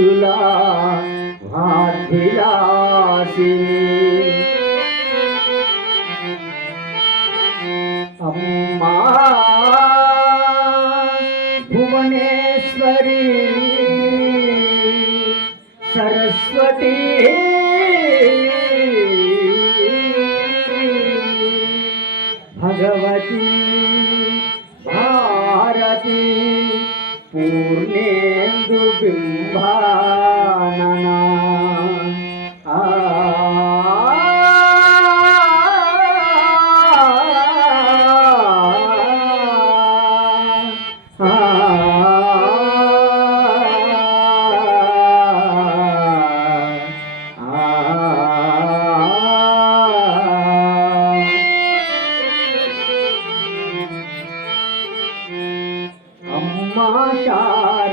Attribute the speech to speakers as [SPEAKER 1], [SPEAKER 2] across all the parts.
[SPEAKER 1] మంజులా వాధిలాసిని అమ్మా భువనేశ్వరి సరస్వతి భగవతి భారతి. ಪೂರ್ಣೇಂದು ಬಿಂಬಾನನಾ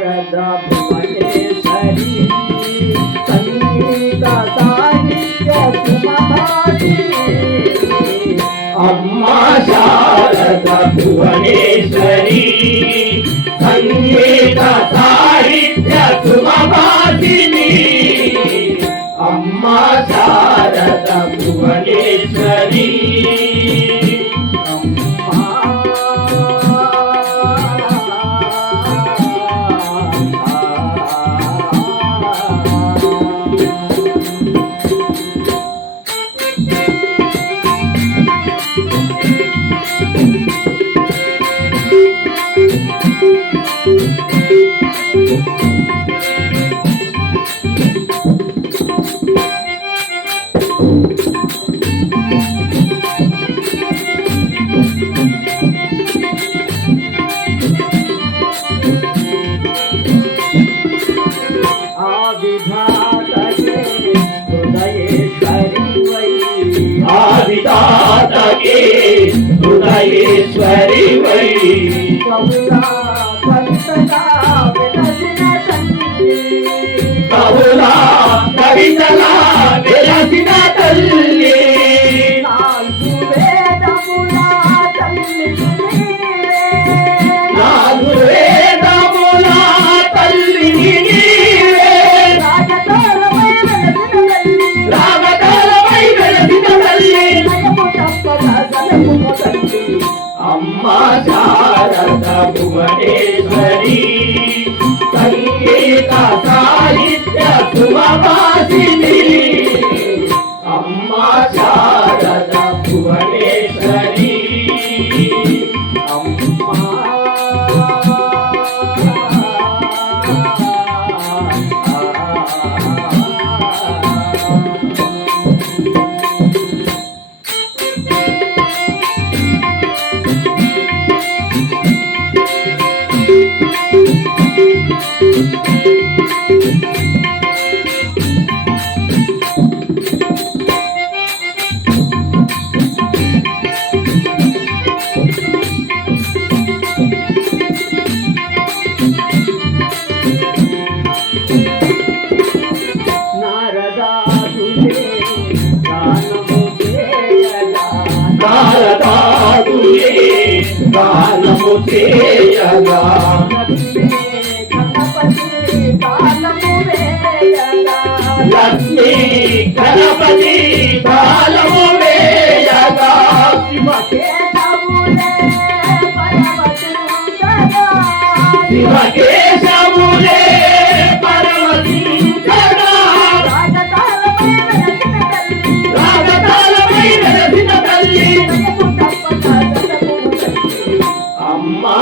[SPEAKER 1] శారద భువనేశ్వరి సంగీత సాహిత్య సుమహాసిని
[SPEAKER 2] అమ్మా శారద భువనేశ్వరి సంగీత సాహిత్య సుమభాసిని అమ్మా Sharada Bhuvaneswari It's Vaidhi Kamala సంగీత సాహిత్య సుమవాసిని అమ్మా శారద భువనేశ్వరి
[SPEAKER 1] అమ్మా. నారదాదులే
[SPEAKER 2] అమ్మా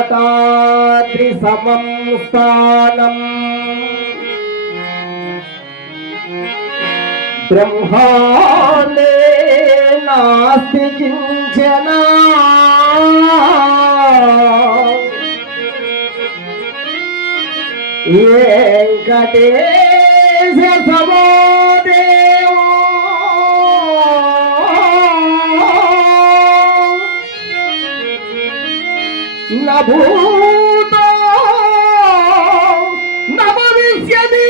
[SPEAKER 1] పర్వతాద్రిసమం స్థానం. బ్రహ్మాండే నాస్తి కించన.
[SPEAKER 3] వెంకటేశ సమా నభూత నభవిష్యతి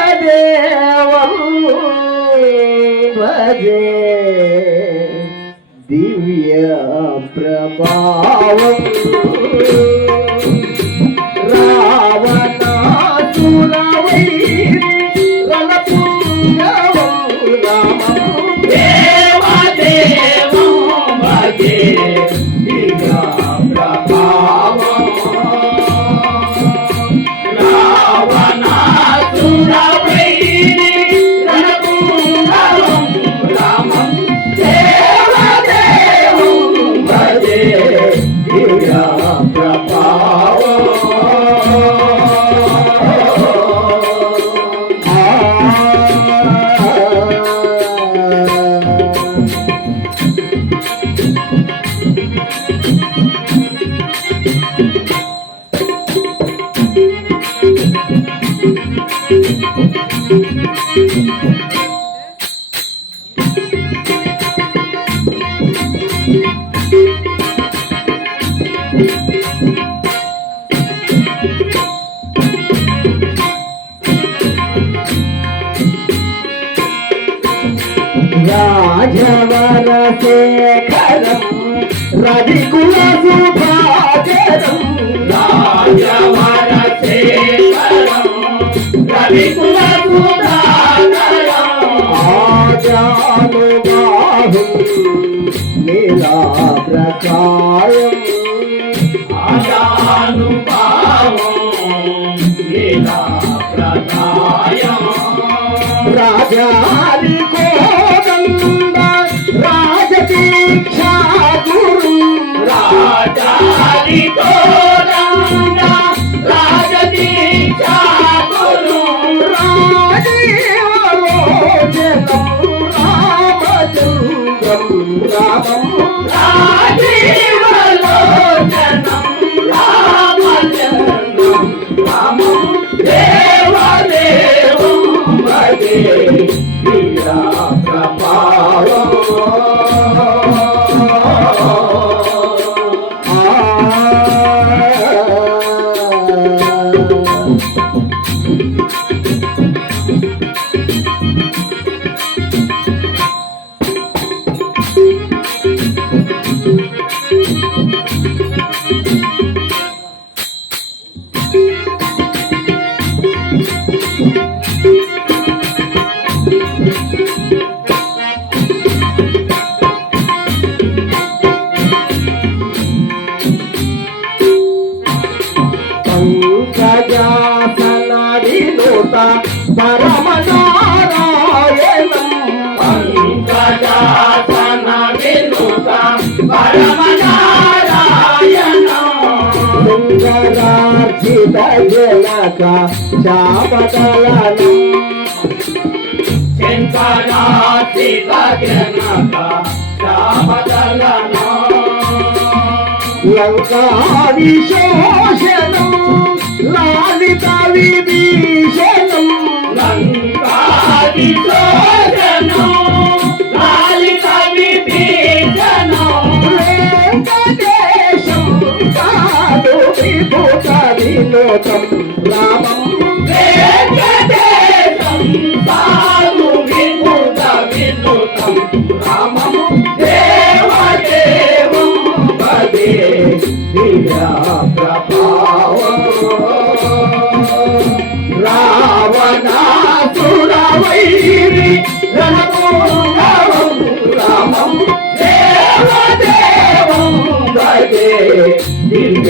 [SPEAKER 3] దేవదేవం భజే దివ్య ప్రభా. Thank
[SPEAKER 2] you. రవికులసుధాకరం
[SPEAKER 3] ఆజానుబాహుం నీలాప్రకాయం
[SPEAKER 2] ఆజానుభావం లీలా ప్రదాయం
[SPEAKER 3] రాజాది కోదండ రాజదీక్షా గురు
[SPEAKER 2] రాజాది తోరంగ
[SPEAKER 3] రాజీవలోచనం జనక శాపదలనం
[SPEAKER 2] శంకరాచిత జనక శామదలనం
[SPEAKER 3] లంకా విశోషణం లాలిత విభీషణం
[SPEAKER 2] లంకాదిశోధనం లాలిత విభీషణం
[SPEAKER 3] వెంకటేశం కాదు విభూత వినోదం రామం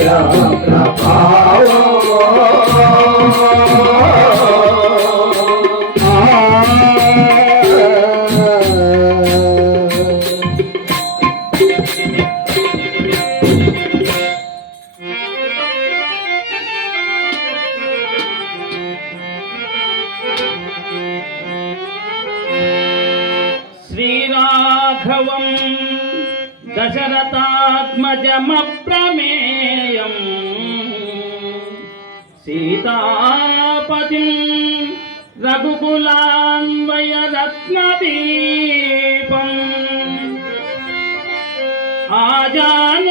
[SPEAKER 2] దివ్యా ప్రభావం
[SPEAKER 4] సభాపతిం రఘుకులాన్వయ రత్నదీపం
[SPEAKER 2] ఆజాన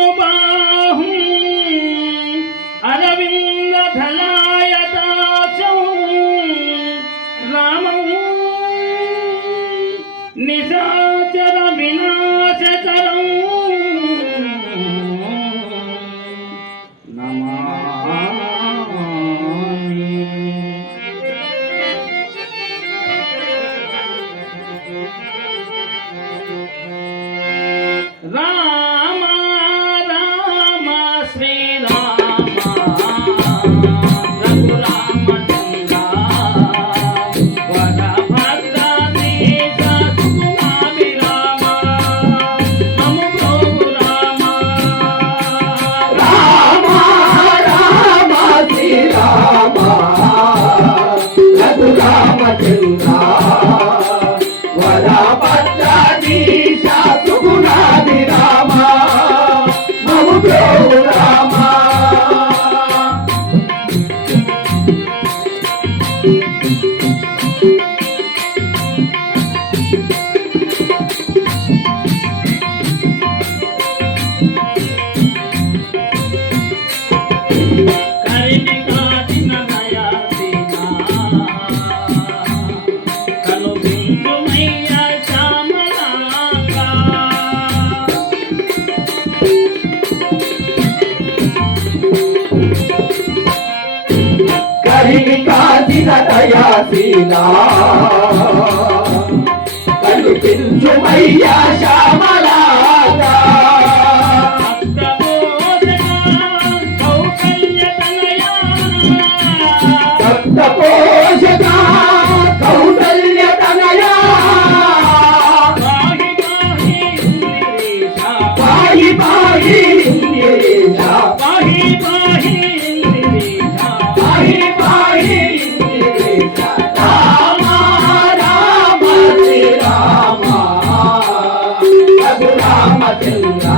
[SPEAKER 2] కపిలా కనిపించుమయ్యా శ్యామల Happy